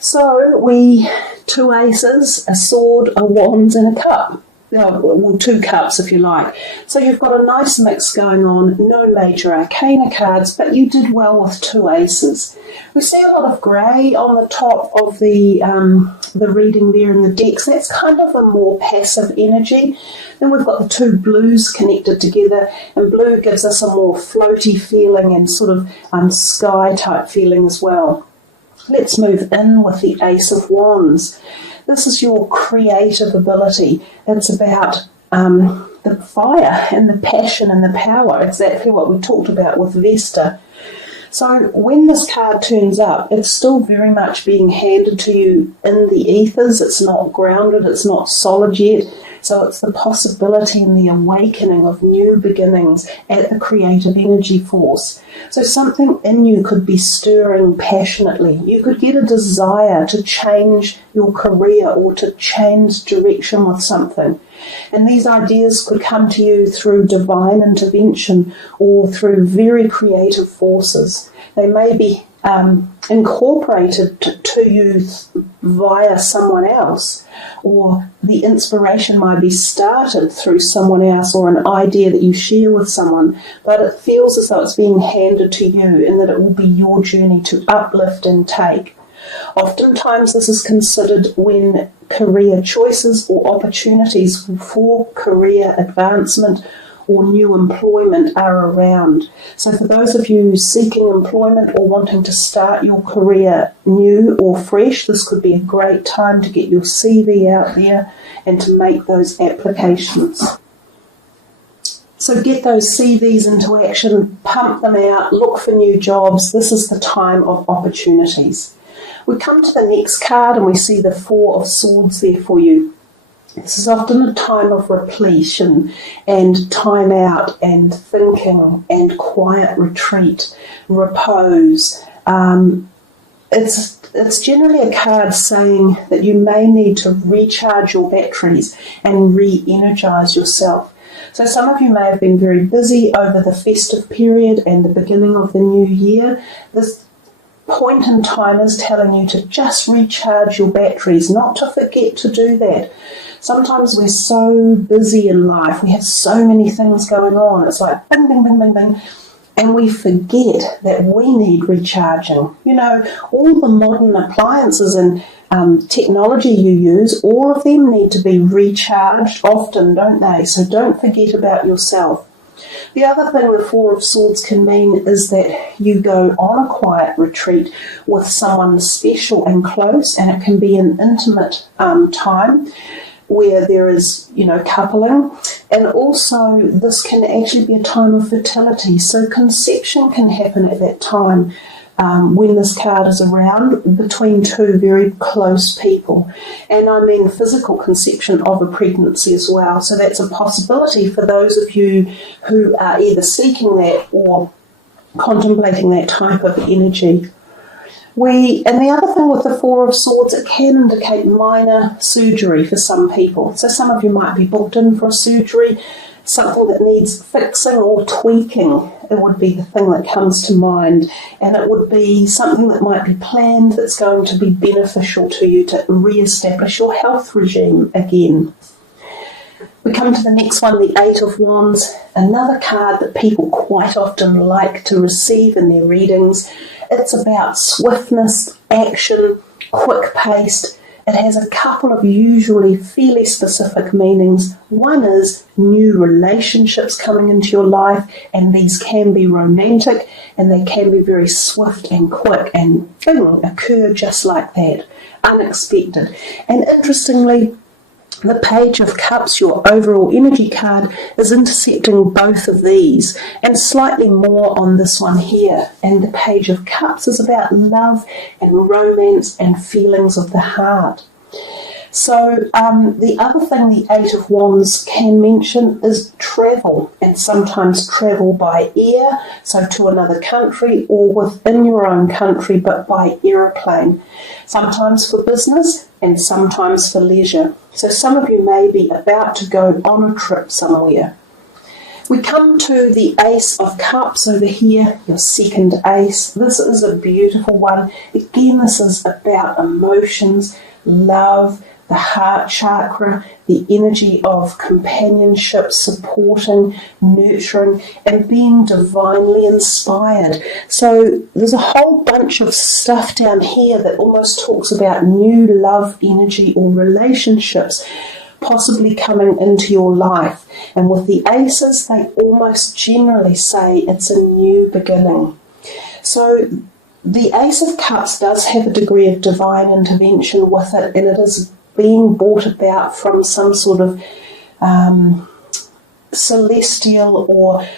So two aces, a sword, a wands and a cup. Well, two cups if you like. So you've got a nice mix going on, no major arcana cards, but you did well with two aces. We see a lot of grey on the top of the reading there in the decks. That's kind of a more passive energy. Then we've got the two blues connected together, and blue gives us a more floaty feeling and sort of sky type feeling as well. Let's move in with the Ace of Wands. This is your creative ability. It's about the fire and the passion and the power, exactly what we talked about with Vesta. So when this card turns up, it's still very much being handed to you in the ethers. It's not grounded, it's not solid yet. So it's the possibility and the awakening of new beginnings at the creative energy force. So something in you could be stirring passionately. You could get a desire to change your career or to change direction with something. And these ideas could come to you through divine intervention or through very creative forces. They may be incorporated to you via someone else, or the inspiration might be started through someone else or an idea that you share with someone, but it feels as though it's being handed to you and that it will be your journey to uplift and take. Oftentimes this is considered when career choices or opportunities for career advancement or new employment are around. So for those of you seeking employment or wanting to start your career new or fresh, this could be a great time to get your CV out there and to make those applications. So get those CVs into action, pump them out, look for new jobs. This is the time of opportunities. We come to the next card and we see the Four of Swords there for you. This is often a time of repletion and time out and thinking and quiet retreat, repose. It's generally a card saying that you may need to recharge your batteries and re-energize yourself. So some of you may have been very busy over the festive period and the beginning of the new year. This point in time is telling you to just recharge your batteries, not to forget to do that. Sometimes we're so busy in life, we have so many things going on, it's like bing, bing, bing, bing, bing, and we forget that we need recharging. You know, all the modern appliances and technology you use, all of them need to be recharged often, don't they? So don't forget about yourself. The other thing the Four of Swords can mean is that you go on a quiet retreat with someone special and close, and it can be an intimate time where there is, coupling. And also this can actually be a time of fertility. So conception can happen at that time when this card is around between two very close people. And I mean physical conception of a pregnancy as well. So that's a possibility for those of you who are either seeking that or contemplating that type of energy. And the other thing with the Four of Swords, it can indicate minor surgery for some people. So some of you might be booked in for a surgery, something that needs fixing or tweaking. It would be the thing that comes to mind. And it would be something that might be planned that's going to be beneficial to you to re-establish your health regime again. We come to the next one, the Eight of Wands, another card that people quite often like to receive in their readings. It's about swiftness, action, quick-paced. It has a couple of usually fairly specific meanings. One is new relationships coming into your life, and these can be romantic, and they can be very swift and quick and occur just like that, unexpected. And interestingly, the Page of Cups, your overall energy card, is intercepting both of these, and slightly more on this one here. And the Page of Cups is about love and romance and feelings of the heart. So the other thing the Eight of Wands can mention is travel, and sometimes travel by air, so to another country, or within your own country, but by aeroplane. Sometimes for business and sometimes for leisure. So some of you may be about to go on a trip somewhere. We come to the Ace of Cups over here, your second ace. This is a beautiful one. Again, this is about emotions, love, the heart chakra, the energy of companionship, supporting, nurturing, and being divinely inspired. So there's a whole bunch of stuff down here that almost talks about new love energy or relationships possibly coming into your life. And with the aces, they almost generally say it's a new beginning. So the Ace of Cups does have a degree of divine intervention with it, and it is being brought about from some sort of celestial or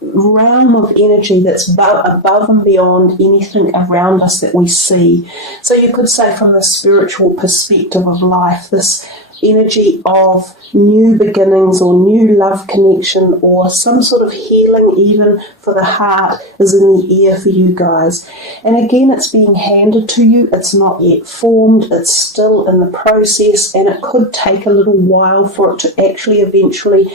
realm of energy that's above and beyond anything around us that we see. So you could say from the spiritual perspective of life, this energy of new beginnings or new love connection or some sort of healing even for the heart is in the air for you guys. And again, it's being handed to you. It's not yet formed. It's still in the process, and it could take a little while for it to actually eventually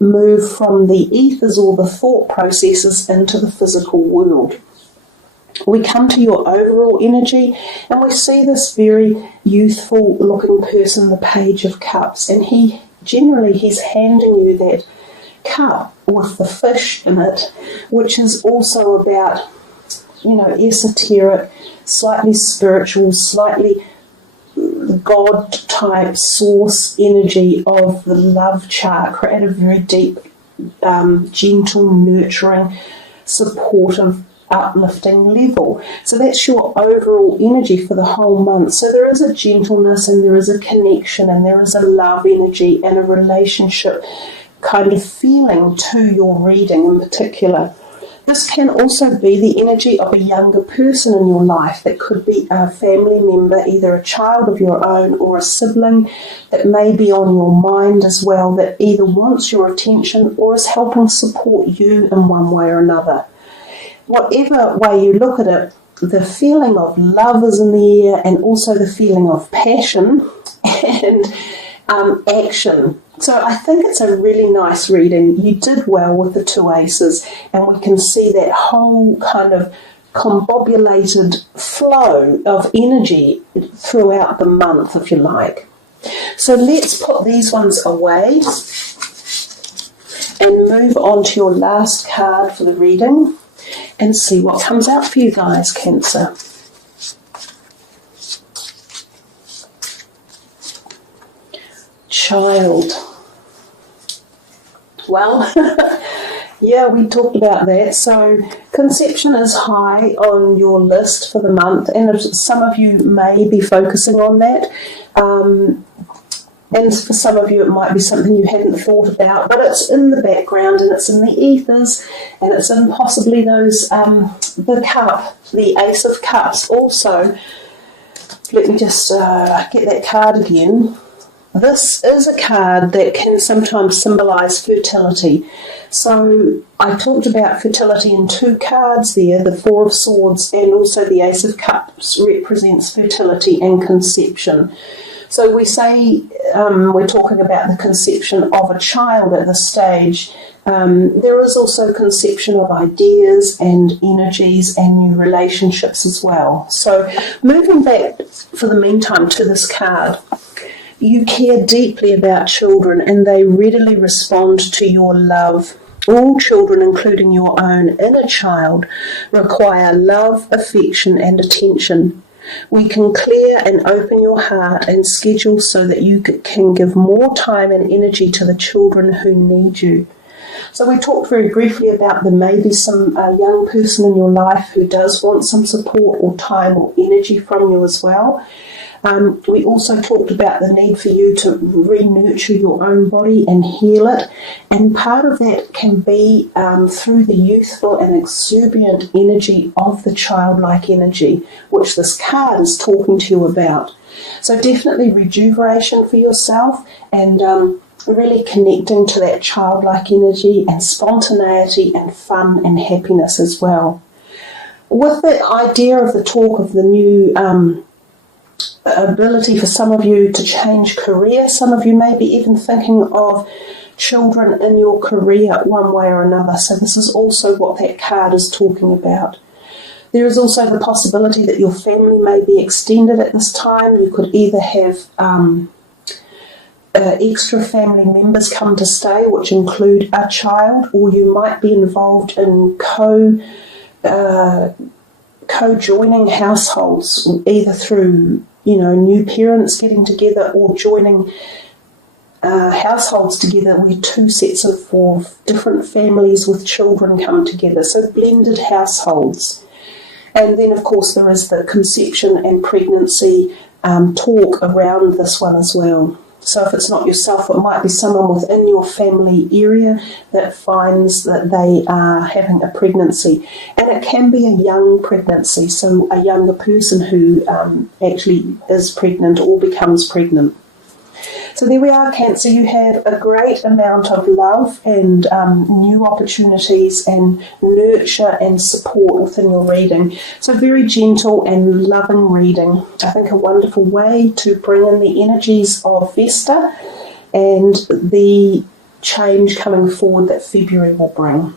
move from the ethers or the thought processes into the physical world. We come to your overall energy, and we see this very youthful looking person, the Page of Cups, and he's handing you that cup with the fish in it, which is also about, esoteric, slightly spiritual, slightly God type source energy of the love chakra at a very deep, gentle, nurturing, supportive, uplifting level. So that's your overall energy for the whole month. So there is a gentleness, and there is a connection, and there is a love energy and a relationship kind of feeling to your reading in particular. This can also be the energy of a younger person in your life. That could be a family member, either a child of your own or a sibling that may be on your mind as well, that either wants your attention or is helping support you in one way or another. Whatever way you look at it, the feeling of love is in the air, and also the feeling of passion and action. So I think it's a really nice reading. You did well with the two aces, and we can see that whole kind of combobulated flow of energy throughout the month, if you like. So let's put these ones away and move on to your last card for the reading and see what comes out for you guys, Cancer. Child. Well, yeah, we talked about that. So conception is high on your list for the month, and some of you may be focusing on that. And for some of you it might be something you hadn't thought about, but it's in the background and it's in the ethers, and it's in possibly those, the cup, the Ace of Cups also. Let me just get that card again. This is a card that can sometimes symbolise fertility. So I talked about fertility in two cards there, the Four of Swords and also the Ace of Cups represents fertility and conception. So we say we're talking about the conception of a child at this stage. There is also conception of ideas and energies and new relationships as well. So moving back for the meantime to this card, you care deeply about children and they readily respond to your love. All children, including your own inner child, require love, affection and attention. We can clear and open your heart and schedule so that you can give more time and energy to the children who need you. So we talked very briefly about there may be some young person in your life who does want some support or time or energy from you as well. We also talked about the need for you to re-nurture your own body and heal it, and part of that can be through the youthful and exuberant energy of the childlike energy, which this card is talking to you about. So definitely rejuvenation for yourself and really connecting to that childlike energy and spontaneity and fun and happiness as well. With the idea of the talk of the new ability for some of you to change career. Some of you may be even thinking of children in your career one way or another. So this is also what that card is talking about. There is also the possibility that your family may be extended at this time. You could either have extra family members come to stay, which include a child, or you might be involved in co-joining households, either through new parents getting together or joining households together where two sets of different families with children come together. So blended households. And then, of course, there is the conception and pregnancy talk around this one as well. So if it's not yourself, it might be someone within your family area that finds that they are having a pregnancy. And it can be a young pregnancy, so a younger person who actually is pregnant or becomes pregnant. So there we are, Cancer. You have a great amount of love and new opportunities and nurture and support within your reading. So very gentle and loving reading. I think a wonderful way to bring in the energies of Vesta and the change coming forward that February will bring.